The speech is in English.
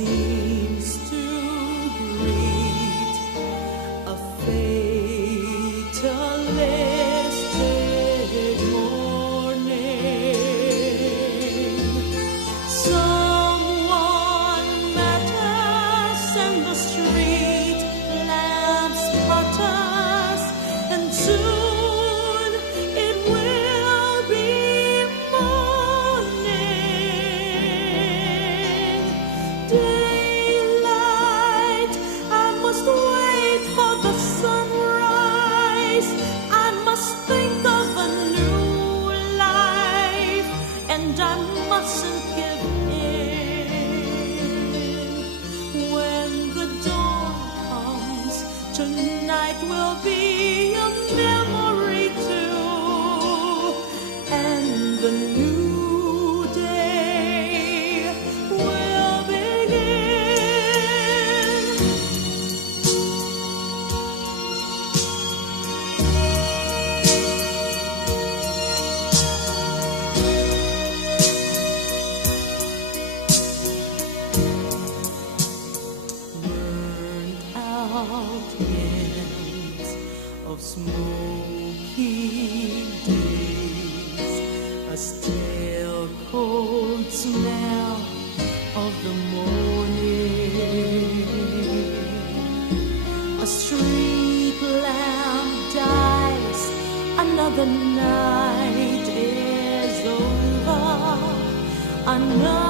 seems to greet a fatalistic morning. Someone met us in the street, lamps putters, and soon it will be morning. Daylight, I must wait for the sunrise. I must think of a new life, and I mustn't give in. When the dawn comes, tonight will be a memory too, and the new day will begin. Burned out ends of smoky days, a stale cold smell of the morning. A street lamp dies, another night is over, another